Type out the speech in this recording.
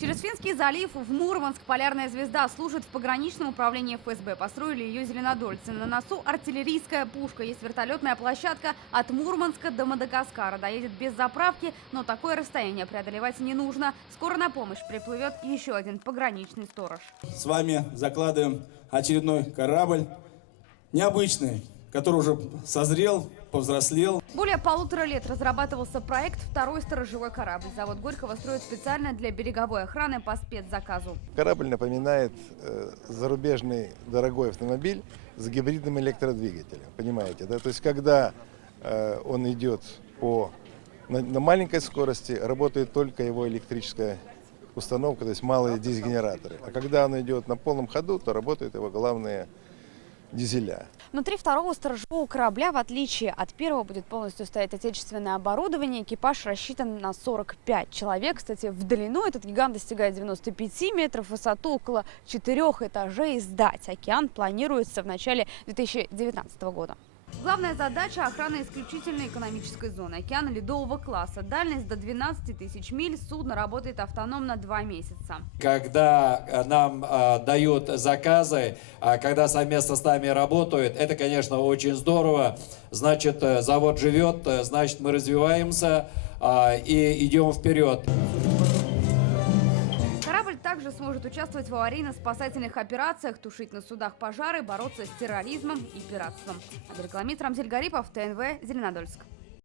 Через Финский залив в Мурманск полярная звезда служит в пограничном управлении ФСБ. Построили ее зеленодольцы. На носу артиллерийская пушка. Есть вертолетная площадка от Мурманска до Мадагаскара. Доедет без заправки, но такое расстояние преодолевать не нужно. Скоро на помощь приплывет еще один пограничный сторож. С вами закладываем очередной корабль. Необычный, который уже созрел, повзрослел. Более 1,5 лет разрабатывался проект «Второй сторожевой корабль». Завод Горького строит специально для береговой охраны по спецзаказу. Корабль напоминает зарубежный дорогой автомобиль с гибридным электродвигателем. Понимаете, да? То есть, когда он идет на маленькой скорости, работает только его электрическая установка, то есть малые дизель-генераторы. А когда он идет на полном ходу, то работают его главные дизеля. Внутри второго сторожевого корабля, в отличие от первого, будет полностью стоять отечественное оборудование. Экипаж рассчитан на 45 человек. Кстати, в длину этот гигант достигает 95 метров, в высоту около 4 этажей. Сдать океан планируется в начале 2019 года. Главная задача – охрана исключительной экономической зоны. Океан ледового класса. Дальность до 12 тысяч миль. Судно работает автономно 2 месяца. Когда нам дают заказы, когда совместно с нами работают, это, конечно, очень здорово. Значит, завод живет, значит, мы развиваемся и идем вперед. Также сможет участвовать в аварийно-спасательных операциях, тушить на судах пожары, бороться с терроризмом и пиратством. Адель Рамзель Гарипов, ТНВ, Зеленодольск.